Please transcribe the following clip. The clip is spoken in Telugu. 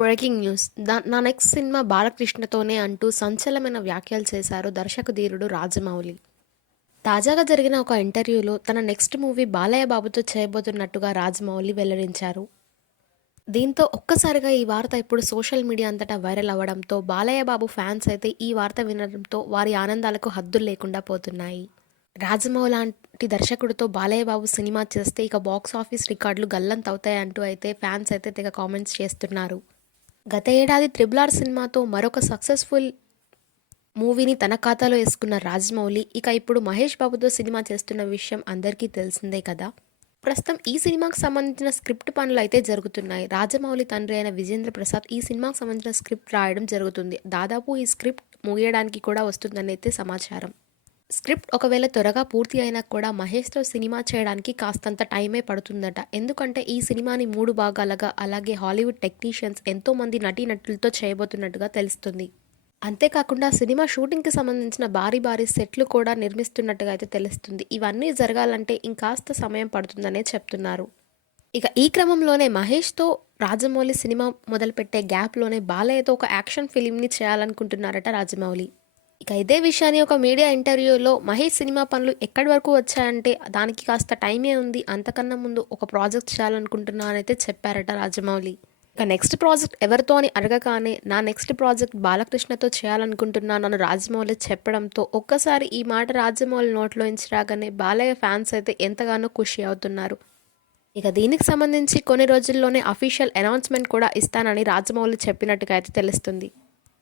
Breaking news. దా నా నెక్స్ట్ సినిమా బాలకృష్ణతోనే అంటూ సంచలనమైన వ్యాఖ్యలు చేశారు దర్శకధీరుడు రాజమౌళి. తాజాగా జరిగిన ఒక ఇంటర్వ్యూలో తన నెక్స్ట్ మూవీ బాలయ్య బాబుతో చేయబోతున్నట్టుగా రాజమౌళి వెల్లడించారు. దీంతో ఒక్కసారిగా ఈ వార్త ఇప్పుడు సోషల్ మీడియా అంతటా వైరల్ అవ్వడంతో బాలయ్య బాబు ఫ్యాన్స్ అయితే ఈ వార్త వినడంతో వారి ఆనందాలకు హద్దులు లేకుండా పోతున్నాయి. రాజమౌళి లాంటి దర్శకుడితో బాలయ్య బాబు సినిమా చేస్తే ఇక బాక్స్ ఆఫీస్ రికార్డులు గల్లంతవుతాయంటూ అయితే ఫ్యాన్స్ అయితే తెగ కామెంట్స్ చేస్తున్నారు. గత ఏడాది త్రిబుల్ ఆర్ సినిమాతో మరొక సక్సెస్ఫుల్ మూవీని తన ఖాతాలో వేసుకున్న రాజమౌళి ఇక ఇప్పుడు మహేష్ బాబుతో సినిమా చేస్తున్న విషయం అందరికీ తెలిసిందే కదా? ప్రస్తుతం ఈ సినిమాకు సంబంధించిన స్క్రిప్ట్ పనులు అయితే జరుగుతున్నాయి. రాజమౌళి తండ్రి అయిన విజేంద్ర ప్రసాద్ ఈ సినిమాకు సంబంధించిన స్క్రిప్ట్ రాయడం జరుగుతుంది. దాదాపు ఈ స్క్రిప్ట్ ముగియడానికి కూడా వస్తుందని అయితే సమాచారం. స్క్రిప్ట్ ఒకవేళ త్వరగా పూర్తి అయినా కూడా మహేష్తో సినిమా చేయడానికి కాస్తంత టైమే పడుతుందట. ఎందుకంటే ఈ సినిమాని మూడు భాగాలుగా అలాగే హాలీవుడ్ టెక్నీషియన్స్ ఎంతోమంది నటీనటులతో చేయబోతున్నట్టుగా తెలుస్తుంది. అంతేకాకుండా సినిమా షూటింగ్కి సంబంధించిన భారీ భారీ సెట్లు కూడా నిర్మిస్తున్నట్టుగా అయితే తెలుస్తుంది. ఇవన్నీ జరగాలంటే ఇంకాస్త సమయం పడుతుందనే చెప్తున్నారు. ఇక ఈ క్రమంలోనే మహేష్తో రాజమౌళి సినిమా మొదలుపెట్టే గ్యాప్లోనే బాలయ్యతో ఒక యాక్షన్ ఫిలింని చేయాలనుకుంటున్నారట రాజమౌళి. ఇక ఇదే విషయాన్ని ఒక మీడియా ఇంటర్వ్యూలో మహేష్ సినిమా పనులు ఎక్కడి వరకు వచ్చాయంటే దానికి కాస్త టైమే ఉంది. అంతకన్నా ముందు ఒక ప్రాజెక్ట్ చేయాలనుకుంటున్నానైతే చెప్పారట రాజమౌళి. ఇక నెక్స్ట్ ప్రాజెక్ట్ ఎవరితో అని అడగగానే నా నెక్స్ట్ ప్రాజెక్ట్ బాలకృష్ణతో చేయాలనుకుంటున్నానని రాజమౌళి చెప్పడంతో ఒక్కసారి ఈ మాట రాజమౌళి నోట్లోంచి రాగానే బాలయ్య ఫ్యాన్స్ అయితే ఎంతగానో ఖుషి అవుతున్నారు. ఇక దీనికి సంబంధించి కొన్ని రోజుల్లోనే అఫీషియల్ అనౌన్స్మెంట్ కూడా ఇస్తానని రాజమౌళి చెప్పినట్టుగా అయితే తెలుస్తుంది.